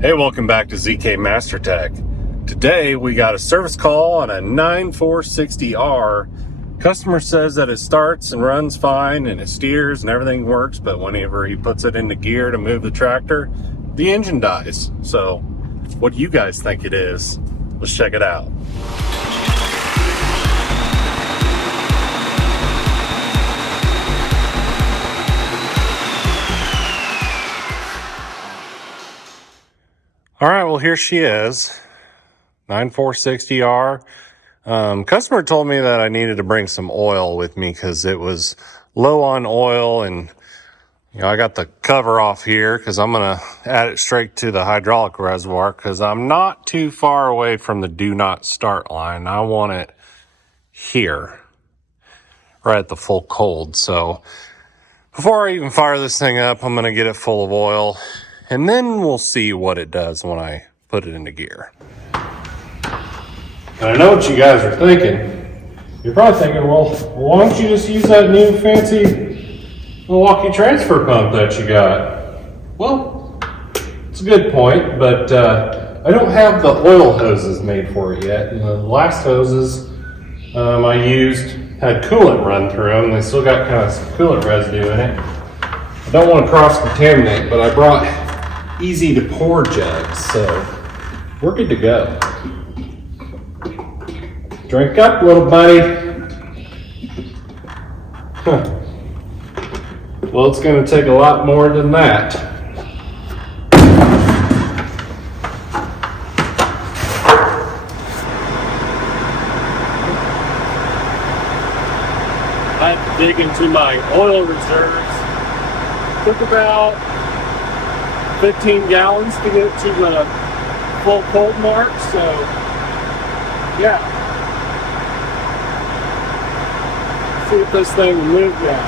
Hey, welcome back to ZK MasterTech. Today we got a service call on a 9460R. Customer says that it starts and runs fine and it steers and everything works, but whenever he puts it into gear to move the tractor, the engine dies. So what do you guys think it is? Let's check it out. All right, well, here she is, 9460R. Customer told me that I needed to bring some oil with me because it was low on oil, and I got the cover off here because I'm going to add it straight to the hydraulic reservoir because I'm not too far away from the do not start line. I want it here, right at the full cold. So before I even fire this thing up, I'm going to get it full of oil. And then we'll see what it does when I put it into gear. And I know what you guys are thinking. You're probably thinking, well, why don't you just use that new fancy Milwaukee transfer pump that you got? Well, it's a good point, but I don't have the oil hoses made for it yet. And the last hoses I used had coolant run through them. They still got kind of some coolant residue in it. I don't want to cross-contaminate, but I brought easy to pour jugs, so we're good to go. Drink up, little buddy. Huh. Well, it's going to take a lot more than that. I had to dig into my oil reserves. Took about 15 gallons to get to the full cold mark, so yeah. See if this thing will move now.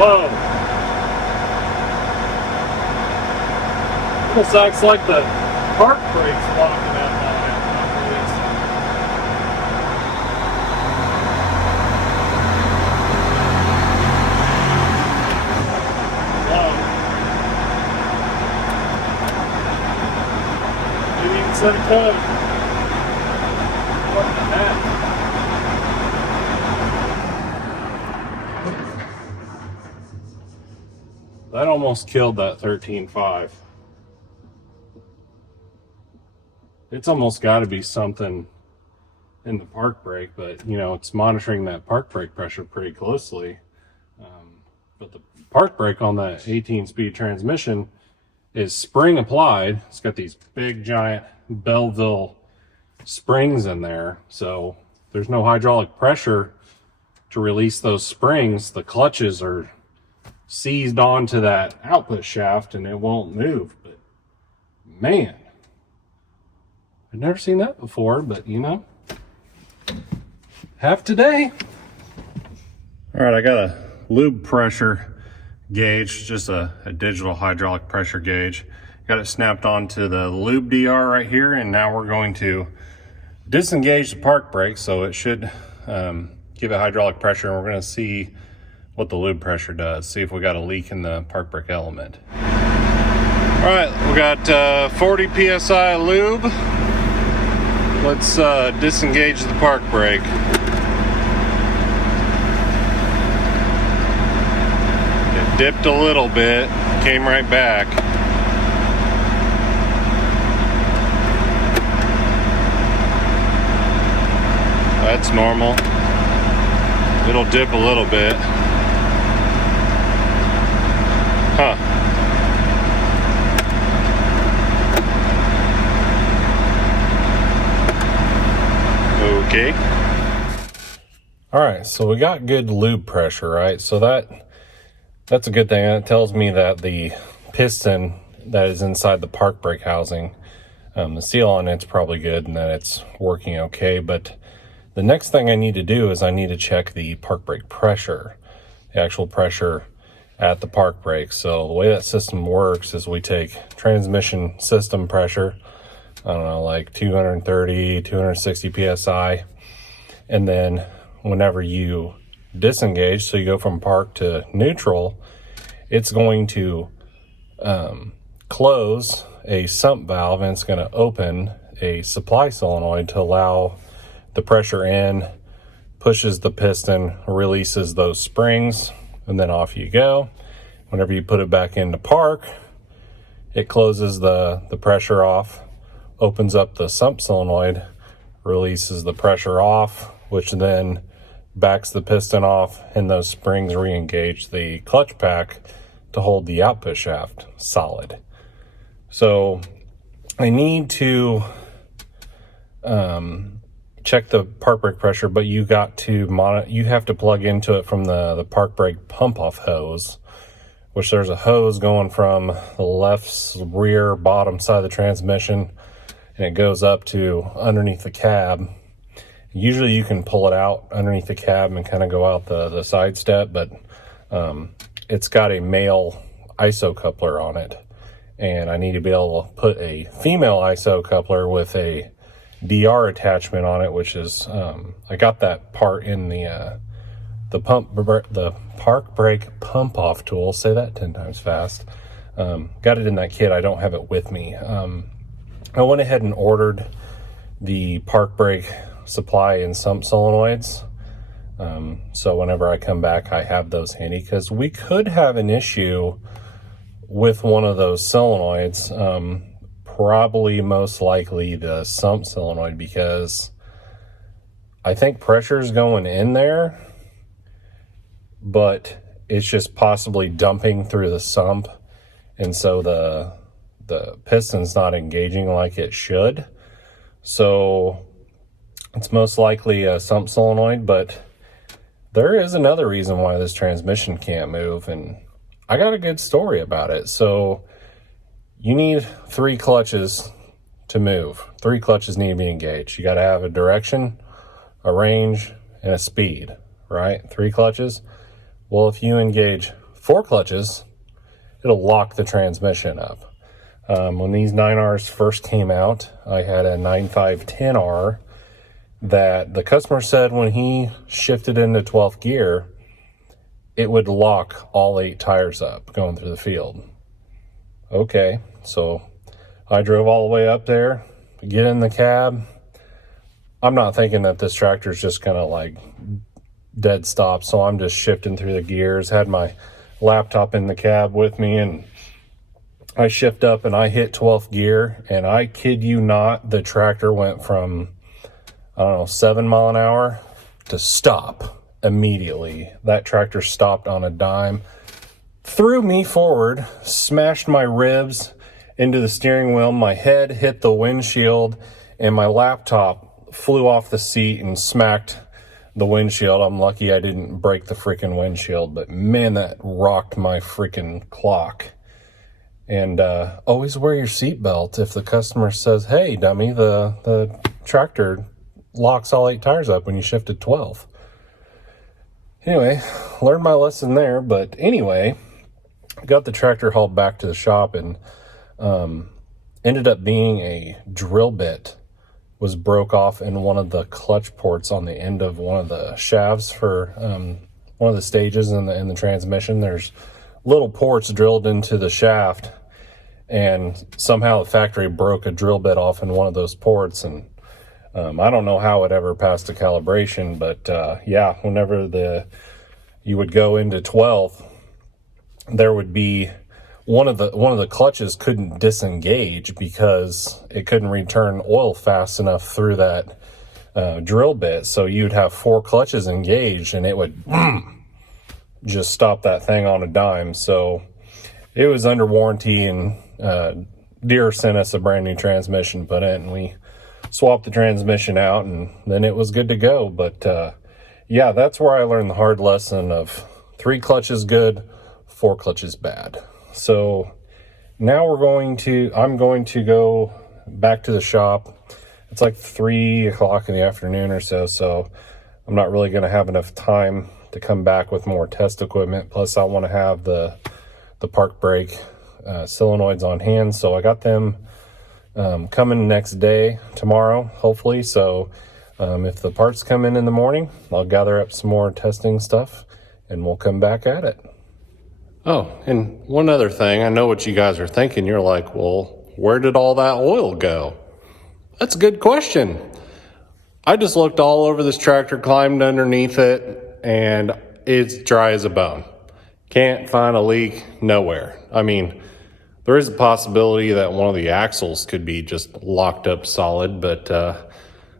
Whoa. Almost acts like the park brakes locking up. Set a code. What the heck? That almost killed that 13.5. It's almost got to be something in the park brake, but it's monitoring that park brake pressure pretty closely. But the park brake on that 18-speed transmission is spring applied. It's got these big giant Belleville springs in there, so there's no hydraulic pressure to release those springs. The clutches are seized onto that output shaft and it won't move. But man, I've never seen that before, but have today. All right, I got a lube pressure gauge, just a digital hydraulic pressure gauge. Got it snapped onto the lube DR right here, and now we're going to disengage the park brake so it should give it hydraulic pressure, and we're going to see what the lube pressure does, see if we got a leak in the park brake element. All right, we got 40 psi lube. Let's disengage the park brake. It dipped a little bit, came right back. That's normal. It'll dip a little bit. Huh. Okay. All right, so we got good lube pressure, right? So that's a good thing. That tells me that the piston that is inside the park brake housing, the seal on it's probably good and that it's working okay. But the next thing I need to do is I need to check the park brake pressure, the actual pressure at the park brake. So the way that system works is we take transmission system pressure, I don't know, like 230, 260 PSI. And then whenever you disengage, so you go from park to neutral, it's going to close a sump valve, and it's going to open a supply solenoid to allow the pressure in, pushes the piston, releases those springs, and then off you go. Whenever you put it back into park, it closes the pressure off, opens up the sump solenoid, releases the pressure off, which then backs the piston off, and those springs re-engage the clutch pack to hold the output shaft solid. So I need to check the park brake pressure, but you have to plug into it from the park brake pump off hose, which there's a hose going from the left's rear bottom side of the transmission, and it goes up to underneath the cab. Usually you can pull it out underneath the cab and kind of go out the side step, but it's got a male ISO coupler on it, and I need to be able to put a female ISO coupler with a DR attachment on it, which is I got that part in the park brake pump off tool. Say that 10 times fast. Got it in that kit. I don't have it with me. I went ahead and ordered the park brake supply and sump solenoids, so whenever I come back I have those handy, because we could have an issue with one of those solenoids. Probably most likely the sump solenoid, because I think pressure's going in there, but it's just possibly dumping through the sump, and so the piston's not engaging like it should. So it's most likely a sump solenoid, but there is another reason why this transmission can't move, and I got a good story about it. So you need 3 clutches to move. 3 clutches need to be engaged. You got to have a direction, a range, and a speed, right? 3 clutches. Well, if you engage 4 clutches, it'll lock the transmission up. When these 9Rs first came out, I had a 9510R that the customer said when he shifted into 12th gear, it would lock all 8 tires up going through the field. Okay, so I drove all the way up there, get in the cab. I'm not thinking that this tractor's just gonna like dead stop, so I'm just shifting through the gears, had my laptop in the cab with me, and I shift up and I hit 12th gear, and I kid you not, the tractor went from, I don't know, 7 mile an hour to stop immediately. That tractor stopped on a dime, threw me forward, smashed my ribs into the steering wheel, my head hit the windshield, and my laptop flew off the seat and smacked the windshield. I'm lucky I didn't break the freaking windshield, but man, that rocked my freaking clock. And always wear your seatbelt. If the customer says, hey dummy, the tractor locks all 8 tires up when you shifted 12. Anyway, learned my lesson there. But anyway, got the tractor hauled back to the shop, and ended up being a drill bit was broke off in one of the clutch ports on the end of one of the shafts for one of the stages in the transmission. There's little ports drilled into the shaft, and somehow the factory broke a drill bit off in one of those ports, and I don't know how it ever passed a calibration, but yeah, whenever you would go into 12th, there would be one of the clutches couldn't disengage because it couldn't return oil fast enough through that drill bit. So you'd have 4 clutches engaged, and it would just stop that thing on a dime. So it was under warranty, and Deere sent us a brand new transmission put in, and we swapped the transmission out, and then it was good to go. But yeah, that's where I learned the hard lesson of 3 clutches good, 4 clutches bad. So now I'm going to go back to the shop. It's like 3 o'clock in the afternoon or so I'm not really going to have enough time to come back with more test equipment. Plus I want to have the park brake solenoids on hand. So I got them coming next day, tomorrow, hopefully. So if the parts come in the morning, I'll gather up some more testing stuff and we'll come back at it. Oh, and one other thing, I know what you guys are thinking. You're like, well, where did all that oil go? That's a good question. I just looked all over this tractor, climbed underneath it, and it's dry as a bone. Can't find a leak nowhere. I mean, there is a possibility that one of the axles could be just locked up solid, but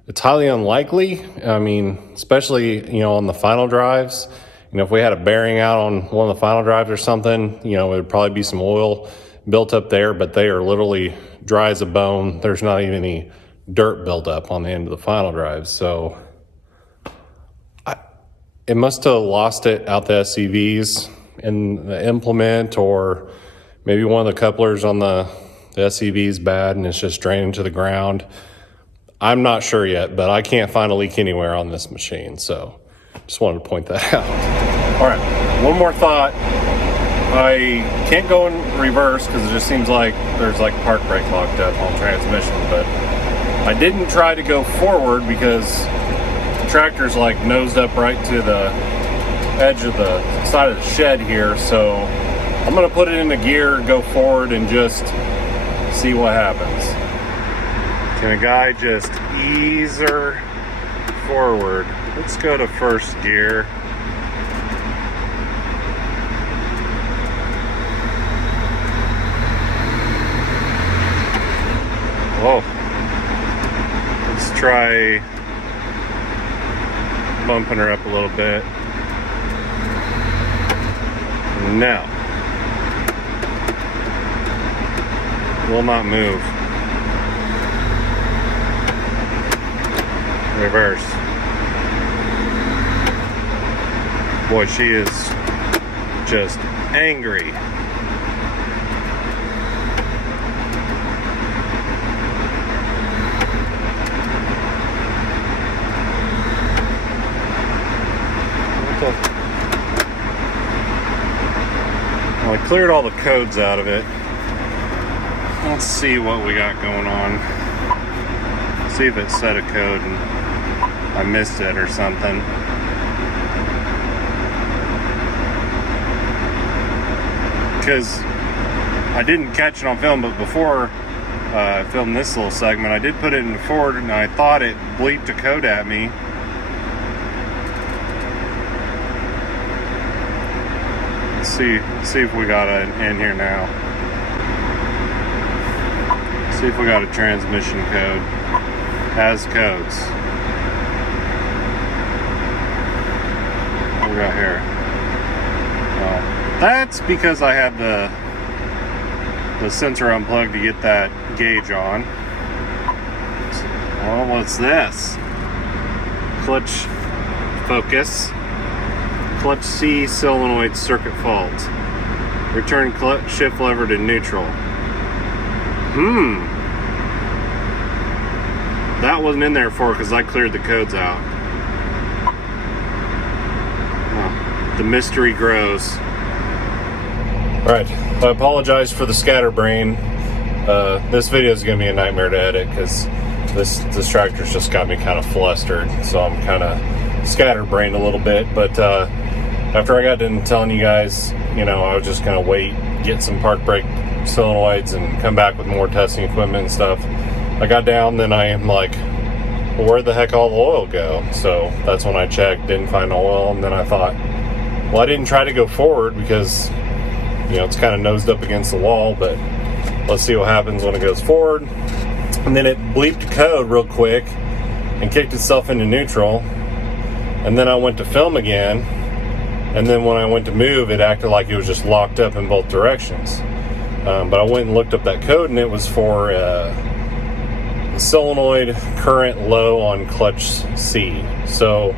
it's highly unlikely. I mean, especially, on the final drives. If we had a bearing out on one of the final drives or something, it would probably be some oil built up there, but they are literally dry as a bone. There's not even any dirt built up on the end of the final drive. So it must have lost it out the SCVs in the implement, or maybe one of the couplers on the SCV is bad and it's just draining to the ground. I'm not sure yet, but I can't find a leak anywhere on this machine. So just wanted to point that out. All right, one more thought. I can't go in reverse because it just seems like there's like park brake locked up on transmission, but I didn't try to go forward because the tractor's like nosed up right to the edge of the side of the shed here. So I'm gonna put it into gear, go forward, and just see what happens. Can a guy just ease her forward? Let's go to first gear. Whoa. Let's try bumping her up a little bit. No. Will not move. Reverse. Boy, she is just angry. Well, I cleared all the codes out of it. Let's see what we got going on. See if it set a code and I missed it or something. Because I didn't catch it on film, but before I filmed this little segment, I did put it in forward and I thought it bleeped a code at me. Let's see if we got it in here now. See if we got a transmission code. Has codes. What we got here? Well, that's because I had the sensor unplugged to get that gauge on. Well, what's this? Clutch focus. Clutch C solenoid circuit fault. Return clutch shift lever to neutral. That wasn't in there before because I cleared the codes out. Oh, the mystery grows. Alright, I apologize for the scatterbrain. This video is going to be a nightmare to edit because this tractor's just got me kind of flustered. So I'm kind of scatterbrained a little bit. But after I got done telling you guys, I was just going to wait, get some park brake solenoids and come back with more testing equipment and stuff. I got down, then I am like, well, where'd the heck all the oil go? So that's when I checked, didn't find the oil, and then I thought, well, I didn't try to go forward because, it's kind of nosed up against the wall, but let's see what happens when it goes forward. And then it bleeped code real quick and kicked itself into neutral. And then I went to film again, and then when I went to move, it acted like it was just locked up in both directions. But I went and looked up that code, and it was for solenoid current low on clutch C. So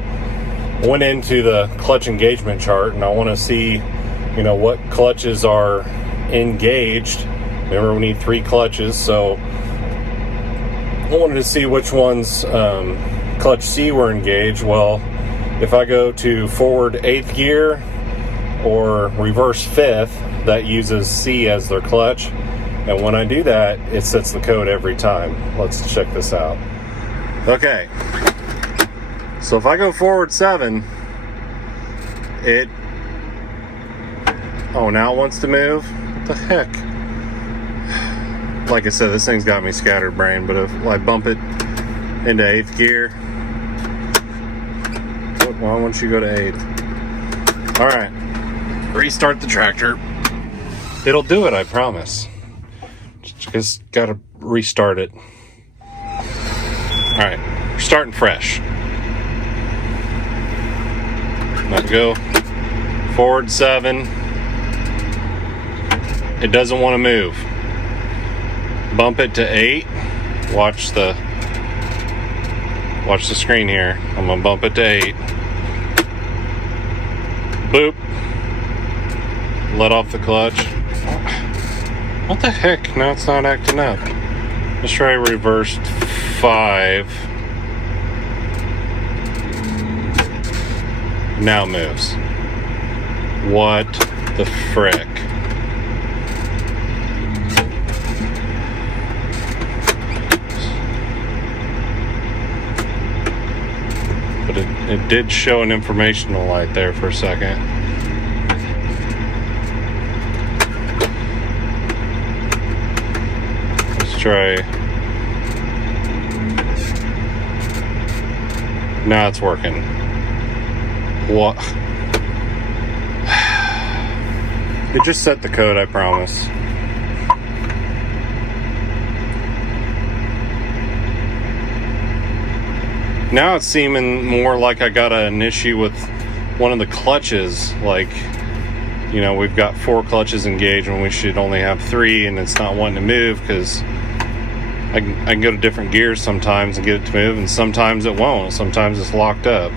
I went into the clutch engagement chart, and I want to see, what clutches are engaged. Remember, we need 3 clutches, so I wanted to see which ones clutch C were engaged. Well, if I go to forward 8th gear or reverse 5th, that uses C as their clutch. And when I do that, it sets the code every time. Let's check this out. Okay. So if I go forward 7, oh, now it wants to move? What the heck? Like I said, this thing's got me scattered brain, but if I bump it into 8th gear, why won't you go to 8th? All right, restart the tractor. It'll do it, I promise. Just gotta restart it. All right, we're starting fresh. Let go forward 7. It doesn't want to move. Bump it to 8. Watch the screen here. I'm gonna bump it to 8. Boop. Let off the clutch. What the heck? Now it's not acting up. Let's try reversed 5. Now it moves. What the frick? But it did show an informational light there for a second. Let's try. Now it's working. What? It just set the code, I promise. Now it's seeming more like I got an issue with one of the clutches. Like, you know, we've got 4 clutches engaged when we should only have 3, and it's not wanting to move because I can go to different gears sometimes and get it to move, and sometimes it won't. Sometimes it's locked up.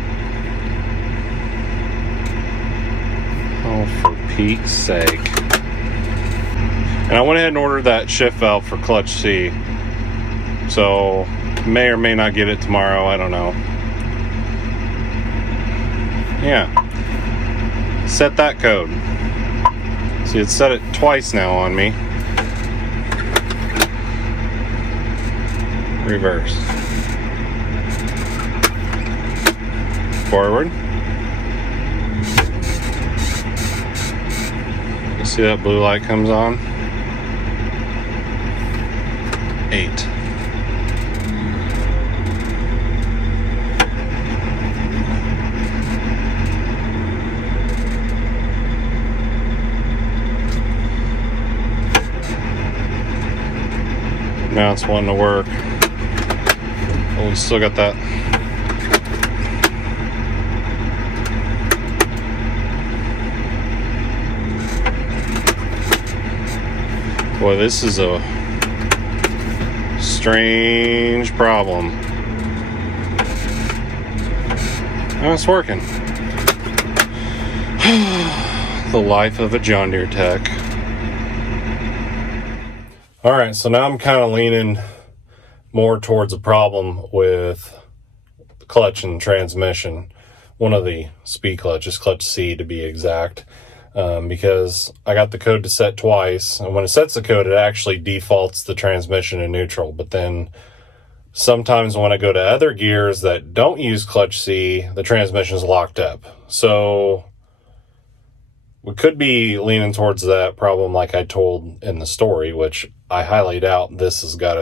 Oh, for Pete's sake. And I went ahead and ordered that shift valve for clutch C. So, may or may not get it tomorrow, I don't know. Yeah. Set that code. See, it's set it twice now on me. Reverse. Forward. You see that blue light comes on? 8. Now it's wanting to work. Oh, we still got that. Boy, this is a strange problem. Oh, it's working. The life of a John Deere tech. All right, so now I'm kind of leaning more towards a problem with the clutch and transmission. One of the speed clutches, clutch C to be exact, because I got the code to set twice, and when it sets the code, it actually defaults the transmission in neutral. But then sometimes when I go to other gears that don't use clutch C, the transmission is locked up. So we could be leaning towards that problem like I told in the story, which I highly doubt this has got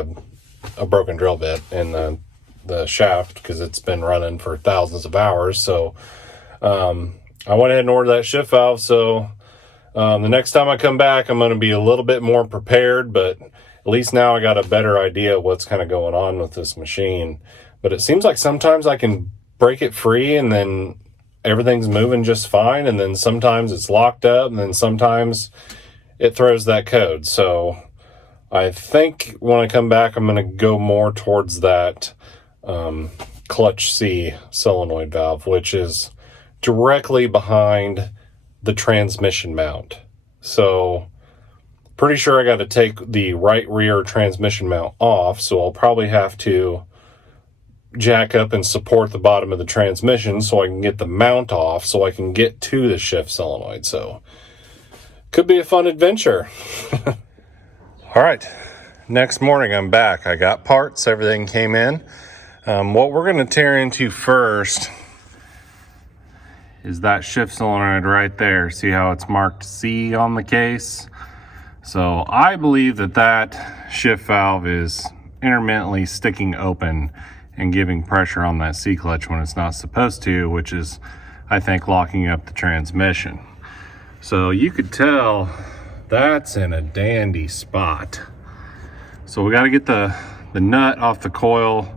a broken drill bit in the shaft because it's been running for thousands of hours. So I went ahead and ordered that shift valve. So the next time I come back, I'm going to be a little bit more prepared, but at least now I got a better idea of what's kind of going on with this machine. But it seems like sometimes I can break it free and then everything's moving just fine, and then sometimes it's locked up, and then sometimes it throws that code. So I think when I come back, I'm going to go more towards that clutch C solenoid valve, which is directly behind the transmission mount. So pretty sure I got to take the right rear transmission mount off, so I'll probably have to jack up and support the bottom of the transmission so I can get the mount off so I can get to the shift solenoid. So could be a fun adventure. All All right, next morning I'm back. I got parts, everything came in. What we're gonna tear into first is that shift solenoid right there. See how it's marked C on the case? So I believe that that shift valve is intermittently sticking open and giving pressure on that C clutch when it's not supposed to, which is, I think, locking up the transmission. So you could tell that's in a dandy spot. So we got to get the nut off the coil,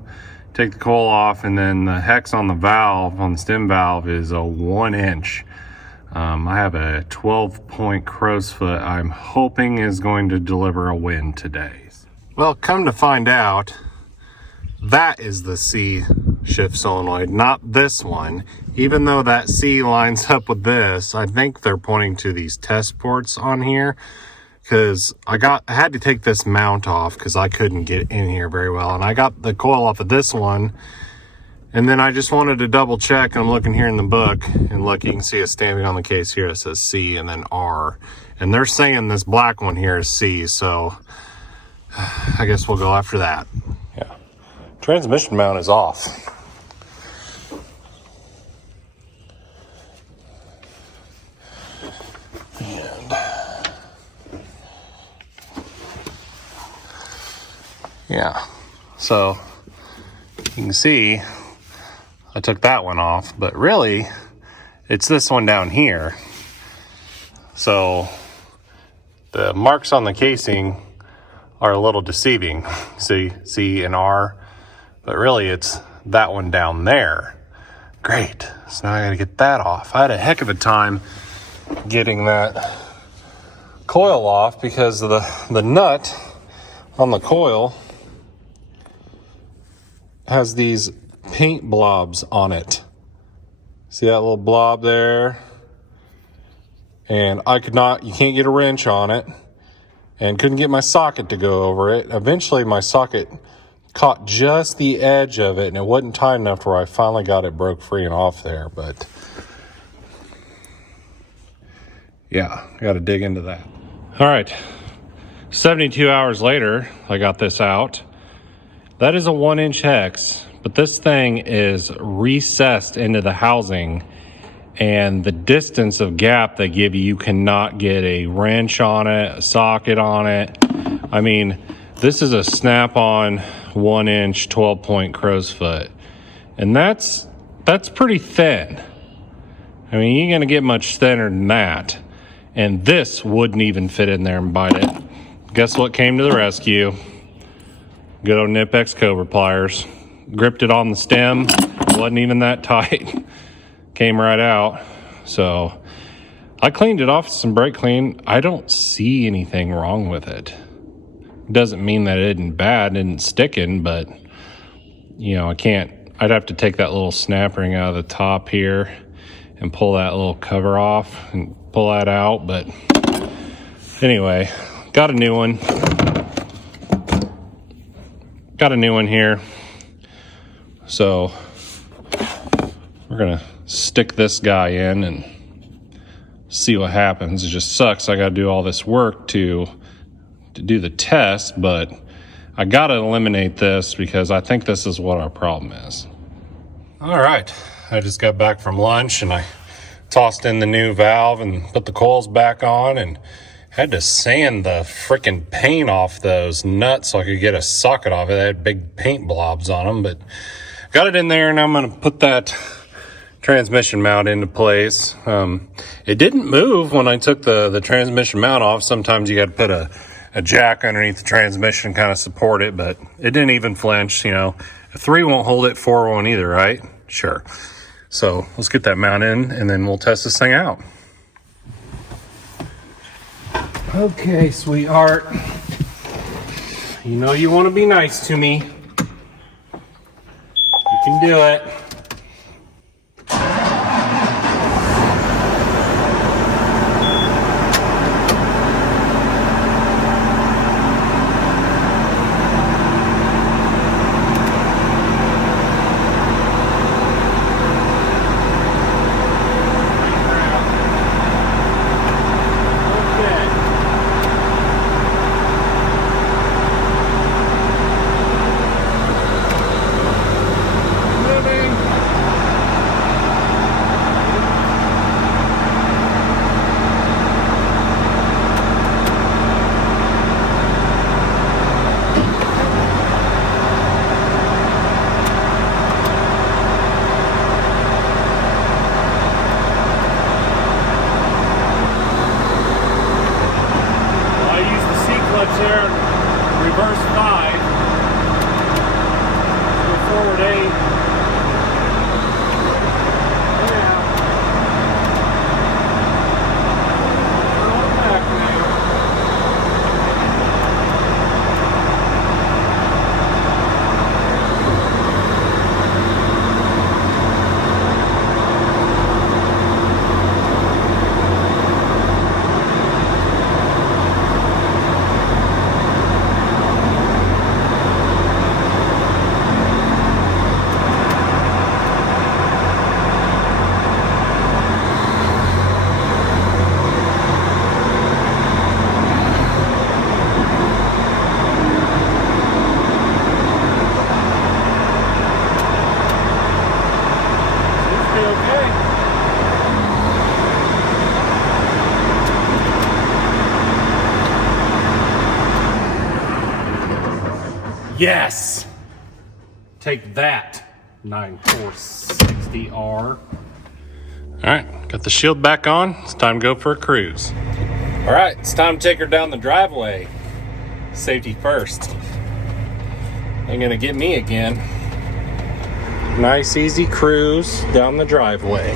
take the coil off, and then the hex on the valve, on the stem valve, is a 1 inch. I have a 12-point crow's foot I'm hoping is going to deliver a win today. Well, come to find out, that is the C shift solenoid, not this one. Even though that C lines up with this, I think they're pointing to these test ports on here, because I had to take this mount off because I couldn't get in here very well, and I got the coil off of this one, and then I just wanted to double check. I'm looking here in the book, and look, you can see a stamping on the case here. It says C and then R, and they're saying this black one here is C, so I guess we'll go after that. Yeah, transmission mount is off. Yeah, so you can see I took that one off, but really it's this one down here. So the marks on the casing are a little deceiving. See C and R, but really it's that one down there. Great, so now I gotta get that off. I had a heck of a time getting that coil off because of the nut on the coil has these paint blobs on it. See that little blob there? And you can't get a wrench on it, and couldn't get my socket to go over it. Eventually my socket caught just the edge of it, and it wasn't tight enough to where I finally got it broke free and off there. But yeah, I got to dig into that. All right, 72 hours later, I got this out. That is a 1 inch hex, but this thing is recessed into the housing, and the distance of gap they give you cannot get a wrench on it, a socket on it. I mean, this is a snap-on 1 inch 12-point crow's foot, and that's pretty thin. I mean, you ain't gonna get much thinner than that, and this wouldn't even fit in there and bite it. Guess what came to the rescue? Good old Nipex Cobra pliers. Gripped it on the stem, wasn't even that tight. Came right out. So I cleaned it off with some brake clean. I don't see anything wrong with it. Doesn't mean that it isn't bad, it isn't sticking, but you know, I'd have to take that little snap ring out of the top here and pull that little cover off and pull that out. But anyway, got a new one. Got a new one here. So we're gonna stick this guy in and see what happens. It just sucks I gotta do all this work to do the test, but I gotta eliminate this because I think this is what our problem is. All right, I just got back from lunch and I tossed in the new valve and put the coils back on, and had to sand the freaking paint off those nuts so I could get a socket off it. They had big paint blobs on them, but got it in there, and I'm going to put that transmission mount into place. It didn't move when I took the transmission mount off. Sometimes you got to put a jack underneath the transmission, kind of support it, but it didn't even flinch. You know, a 3 won't hold it, 4 won't either, right? Sure. So let's get that mount in, and then we'll test this thing out. Okay, sweetheart. You know you want to be nice to me. You can do it. Yes! Take that, 9460R. All right, got the shield back on. It's time to go for a cruise. All right, it's time to take her down the driveway. Safety first. Ain't gonna get me again. Nice, easy cruise down the driveway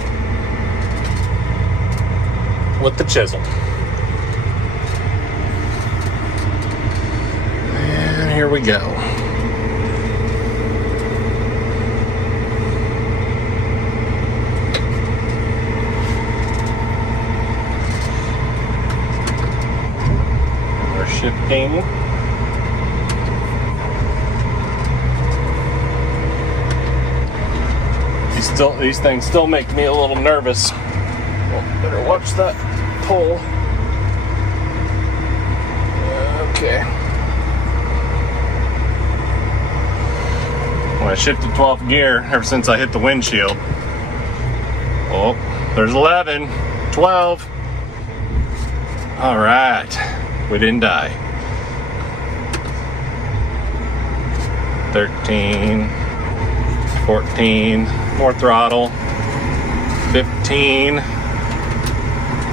with the chisel. And here we go. We're shifting. These things still make me a little nervous. Well, better watch that pole. Okay. When I shifted 12th gear, ever since I hit the windshield. Oh, there's 11, 12. All right, we didn't die. 13, 14, more throttle. 15,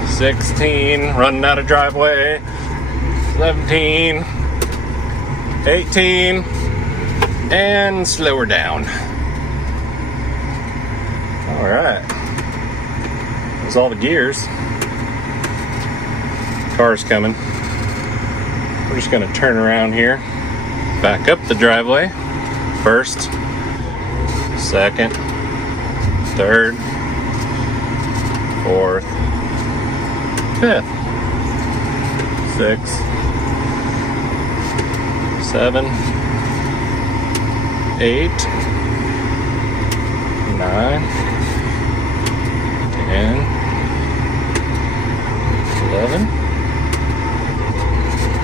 16, running out of driveway. 17, 18, and slow her down. All right, there's all the gears. Car's coming. We're just gonna turn around here, back up the driveway. First, second, third, fourth, fifth, sixth, 7, 8, 9, 10, 11,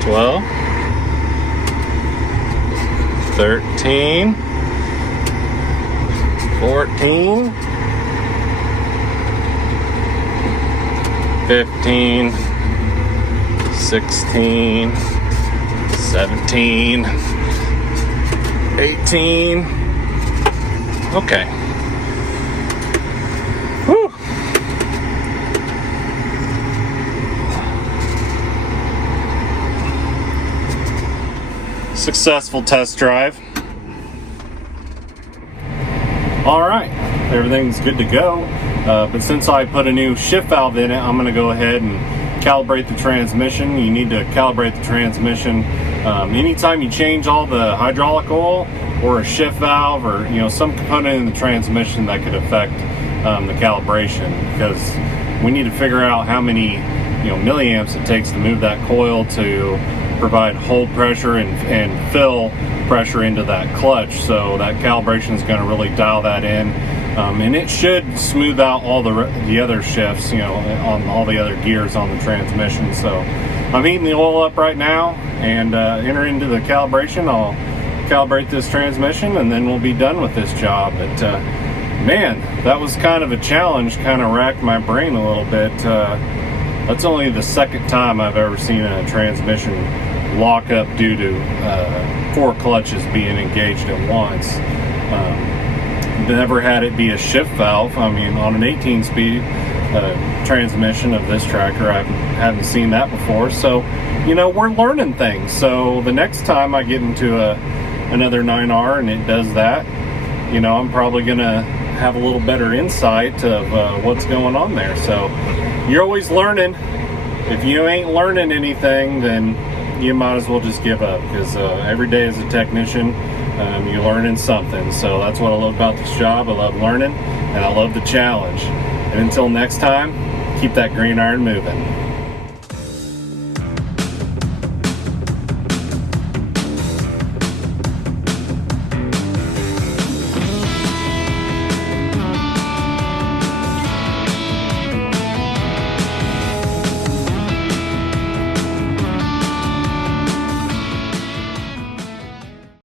12, 13, 14, 15, 16, 17, 18. Okay. Whew. Successful test drive. All right, everything's good to go. But since I put a new shift valve in it, I'm going to go ahead and calibrate the transmission. You need to calibrate the transmission anytime you change all the hydraulic oil or a shift valve or some component in the transmission that could affect the calibration, because we need to figure out how many milliamps it takes to move that coil to provide hold pressure and fill pressure into that clutch. So that calibration is going to really dial that in. And it should smooth out all the other shifts, on all the other gears on the transmission. So I'm heating the oil up right now and enter into the calibration. I'll calibrate this transmission and then we'll be done with this job. But man, that was kind of a challenge, kind of racked my brain a little bit. That's only the second time I've ever seen a transmission lock up due to 4 clutches being engaged at once. Never had it be a shift valve. I mean, on an 18-speed transmission of this tractor, I haven't seen that before. So, we're learning things. So the next time I get into another 9R and it does that, I'm probably gonna have a little better insight of what's going on there. So you're always learning. If you ain't learning anything, then you might as well just give up, because every day as a technician, you're learning something. So that's what I love about this job. I love learning and I love the challenge. And until next time, keep that green iron moving.